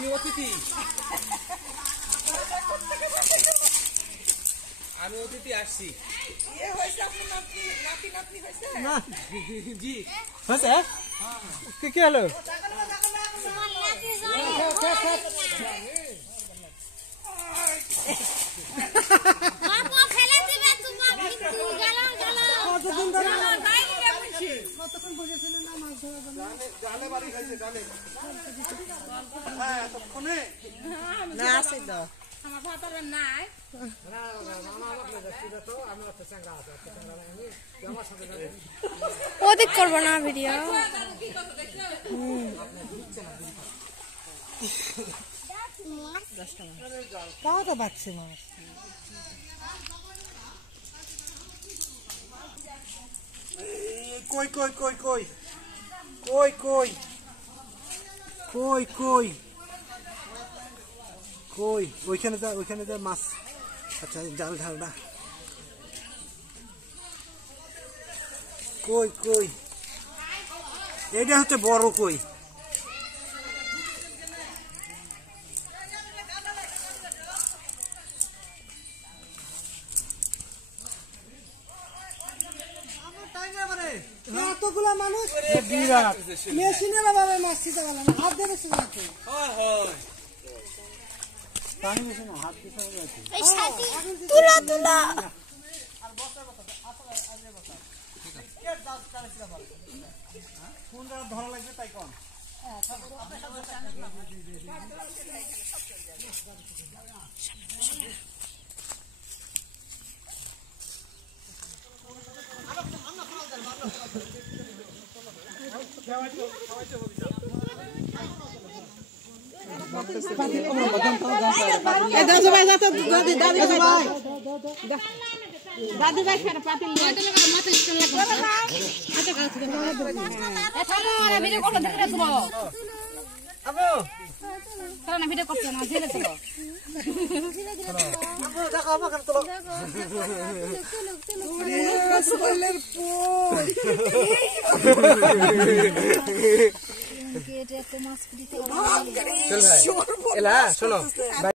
আমি অতিথি আসছি না জি হয়েছে কি হলো কতক্ষণ বসেছিলেন না মাছ ধরার জন্য জালে বাড়ি খাইছে জালে হ্যাঁ এতক্ষণে না আছে তো আমার ভাতারে নাই না আমার আপনি যাচ্ছি তো আমি একটা চাঙ্গা আছে একটা চাঙ্গা আমি আমার সাথে ওদিক করব না ভিডিও তাও তো বাচ্চা মাছ কই কই কই কই কই কই কই কই কই ওইখানে যা মাছ আচ্ছা জাল ঢাল না কই কই এটা হচ্ছে বড় কই এতগুলা মানুষ মেশিনের অভাবে মাছ দিতে পারলাম হাত দিয়ে বেশি যাচ্ছে পানি বেশি না হাত দিয়ে তুলা তুলা কোনটা ধরা লাগবে তাই কোন दादी भाई खेर पातिल माथे चल लगा अच्छा का ए थालो वाला वीडियो कॉल धीरे चलो अबो चलो ना वीडियो कॉल ना धीरे चलो धीरे धीरे अबो देखो अब कर चलो स्पॉइलर गेट एक मास्क दिते চল ভাই এলা শোনো